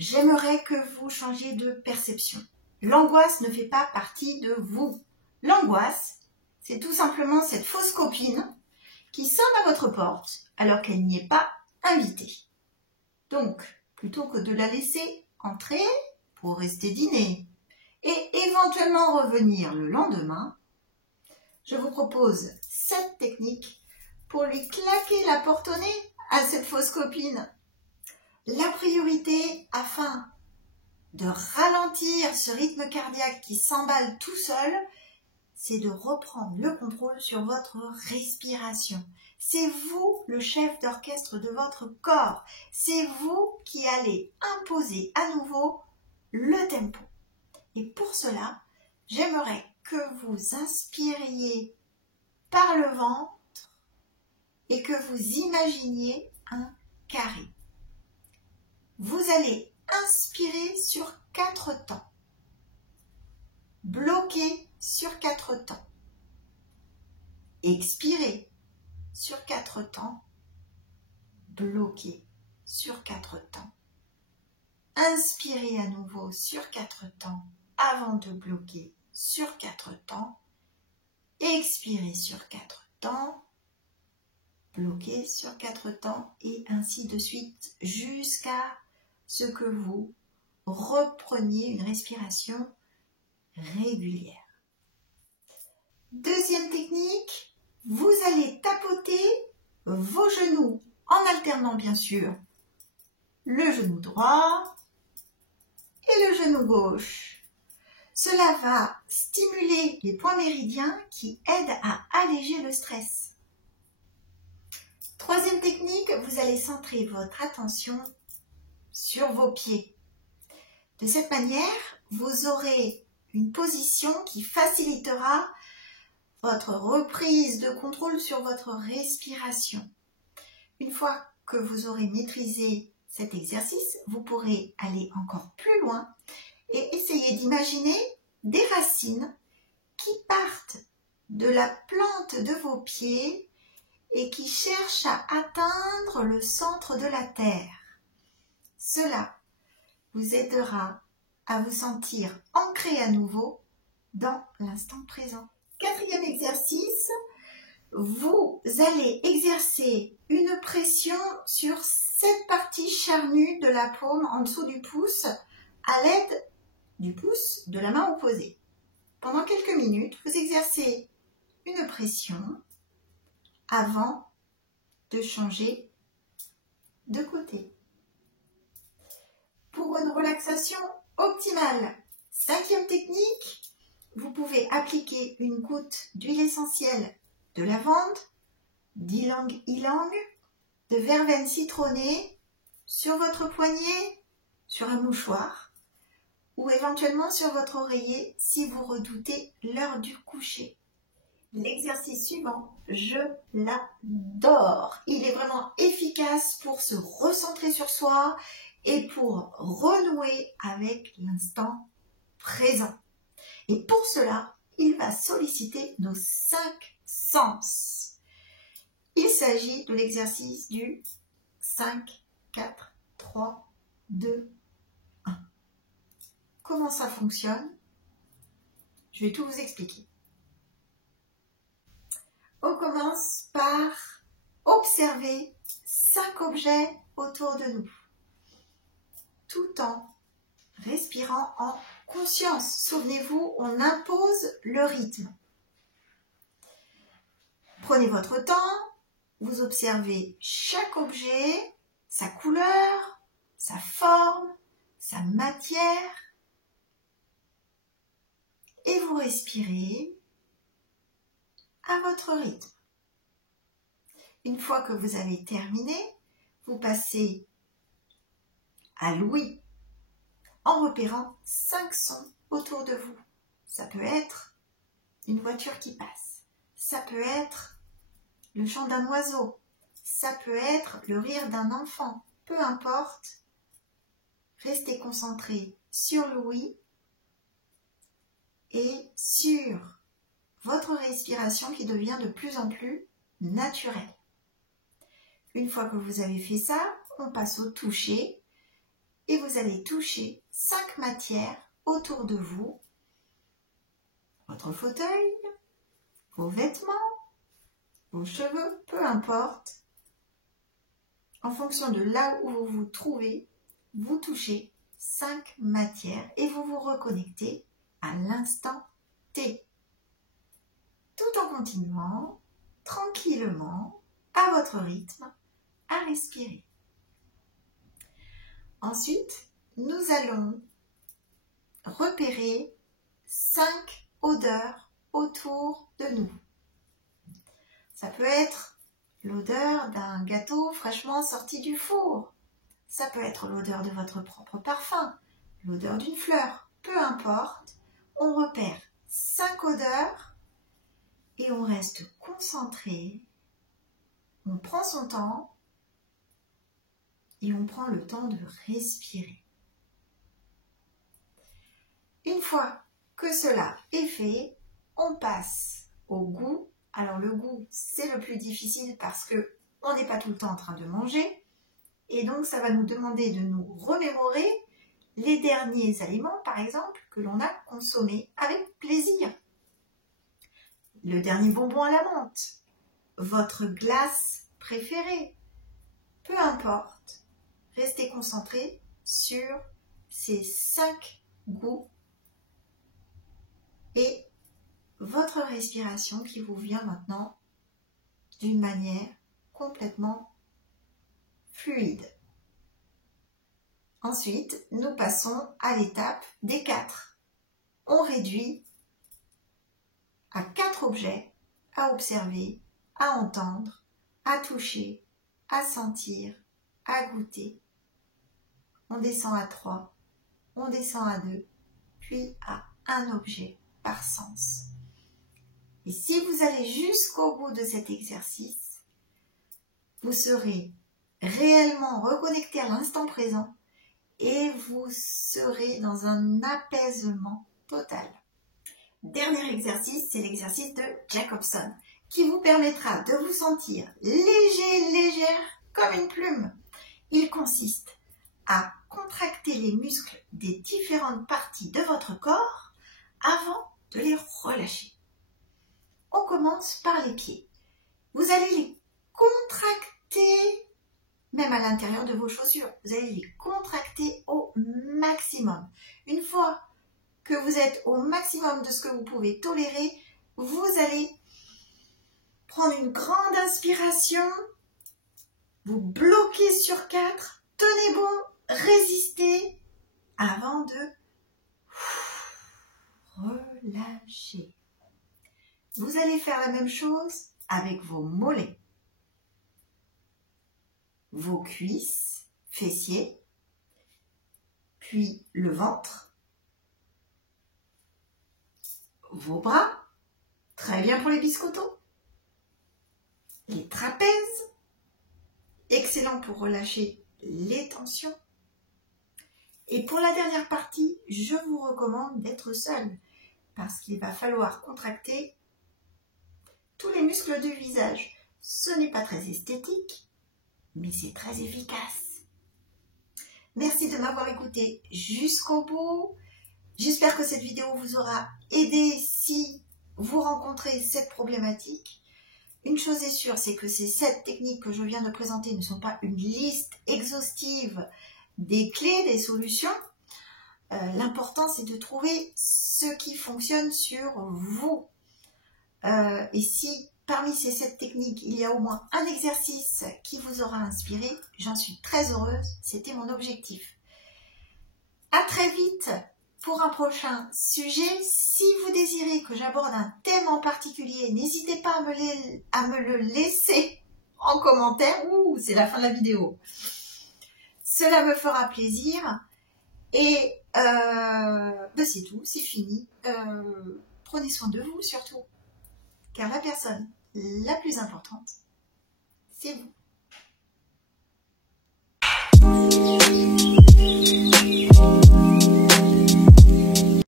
j'aimerais que vous changiez de perception. L'angoisse ne fait pas partie de vous. L'angoisse, c'est tout simplement cette fausse copine qui sonne à votre porte alors qu'elle n'y est pas invitée. Donc, plutôt que de la laisser entrer pour rester dîner et éventuellement revenir le lendemain, je vous propose cette technique pour lui claquer la porte au nez à cette fausse copine. La priorité afin de ralentir ce rythme cardiaque qui s'emballe tout seul, c'est de reprendre le contrôle sur votre respiration. C'est vous le chef d'orchestre de votre corps. C'est vous qui allez imposer à nouveau le tempo. Et pour cela, j'aimerais que vous inspiriez par le ventre et que vous imaginiez un carré. Vous allez inspirer sur 4 temps. Bloquer sur 4 temps. Expirer sur 4 temps. Bloquer sur 4 temps. Inspirez à nouveau sur 4 temps avant de bloquer sur 4 temps. Expirez sur 4 temps. Bloquer sur 4 temps et ainsi de suite jusqu'à ce que vous repreniez une respiration régulière. Deuxième technique, vous allez tapoter vos genoux en alternant bien sûr le genou droit et le genou gauche. Cela va stimuler les points méridiens qui aident à alléger le stress. Troisième technique, vous allez centrer votre attention sur vos pieds. De cette manière, vous aurez une position qui facilitera votre reprise de contrôle sur votre respiration. Une fois que vous aurez maîtrisé cet exercice, vous pourrez aller encore plus loin et essayer d'imaginer des racines qui partent de la plante de vos pieds et qui cherchent à atteindre le centre de la terre. Cela vous aidera à vous sentir ancré à nouveau dans l'instant présent. Quatrième exercice, vous allez exercer une pression sur cette partie charnue de la paume en dessous du pouce à l'aide du pouce de la main opposée. Pendant quelques minutes, vous exercez une pression avant de changer de côté. Pour une relaxation optimale, cinquième technique, vous pouvez appliquer une goutte d'huile essentielle de lavande, d'ylang-ylang, de verveine citronnée sur votre poignet, sur un mouchoir ou éventuellement sur votre oreiller si vous redoutez l'heure du coucher. L'exercice suivant, je l'adore. Il est vraiment efficace pour se recentrer sur soi et pour renouer avec l'instant présent. Et pour cela, il va solliciter nos 5 sens. Il s'agit de l'exercice du 5, 4, 3, 2, 1. Comment ça fonctionne? Je vais tout vous expliquer. On commence par observer 5 objets autour de nous, tout en respirant en conscience. Souvenez-vous, on impose le rythme. Prenez votre temps, vous observez chaque objet, sa couleur, sa forme, sa matière, et vous respirez à votre rythme. Une fois que vous avez terminé, vous passez à l'ouïe en repérant 5 sons autour de vous. Ça peut être une voiture qui passe, ça peut être le chant d'un oiseau, ça peut être le rire d'un enfant, peu importe. Restez concentré sur l'ouïe et sur votre respiration qui devient de plus en plus naturelle. Une fois que vous avez fait ça, on passe au toucher et vous allez toucher 5 matières autour de vous. Votre fauteuil, vos vêtements, vos cheveux, peu importe. En fonction de là où vous vous trouvez, vous touchez 5 matières et vous vous reconnectez à l'instant T. Tout en continuant tranquillement, à votre rythme, à respirer. Ensuite, nous allons repérer 5 odeurs autour de nous. Ça peut être l'odeur d'un gâteau fraîchement sorti du four. Ça peut être l'odeur de votre propre parfum, l'odeur d'une fleur, peu importe. On repère 5 odeurs et on reste concentré. On prend son temps et on prend le temps de respirer. Une fois que cela est fait, on passe au goût. Alors le goût, c'est le plus difficile parce que on n'est pas tout le temps en train de manger. Et donc ça va nous demander de nous remémorer les derniers aliments, par exemple, que l'on a consommés avec plaisir. Le dernier bonbon à la menthe, votre glace préférée, peu importe. Restez concentré sur ces 5 goûts et votre respiration qui vous vient maintenant d'une manière complètement fluide. Ensuite, nous passons à l'étape des 4. On réduit à 4 objets à observer, à entendre, à toucher, à sentir, à goûter. On descend à 3, on descend à 2, puis à un objet par sens. Et si vous allez jusqu'au bout de cet exercice, vous serez réellement reconnecté à l'instant présent et vous serez dans un apaisement total. Dernier exercice, c'est l'exercice de Jacobson qui vous permettra de vous sentir léger, légère comme une plume. Il consiste à contracter les muscles des différentes parties de votre corps avant de les relâcher. On commence par les pieds. Vous allez les contracter, même à l'intérieur de vos chaussures. Vous allez les contracter au maximum. Une fois que vous êtes au maximum de ce que vous pouvez tolérer, vous allez prendre une grande inspiration, vous bloquez sur 4, tenez bon, résistez avant de relâcher. Vous allez faire la même chose avec vos mollets, vos cuisses, fessiers, puis le ventre, vos bras, très bien pour les biscottos, les trapèzes, excellent pour relâcher les tensions. Et pour la dernière partie, je vous recommande d'être seul parce qu'il va falloir contracter tous les muscles du visage. Ce n'est pas très esthétique, mais c'est très efficace. Merci de m'avoir écouté jusqu'au bout. J'espère que cette vidéo vous aura aidé si vous rencontrez cette problématique. Une chose est sûre, c'est que ces 7 techniques que je viens de présenter ne sont pas une liste exhaustive des clés, des solutions. L'important, c'est de trouver ce qui fonctionne sur vous. Et si parmi ces 7 techniques, il y a au moins un exercice qui vous aura inspiré, j'en suis très heureuse. C'était mon objectif. À très vite pour un prochain sujet. Si vous désirez que j'aborde un thème en particulier, n'hésitez pas à me le laisser en commentaire. Ouh, c'est la fin de la vidéo. Cela me fera plaisir. Et c'est tout, c'est fini. Prenez soin de vous surtout. Car la personne la plus importante, c'est vous.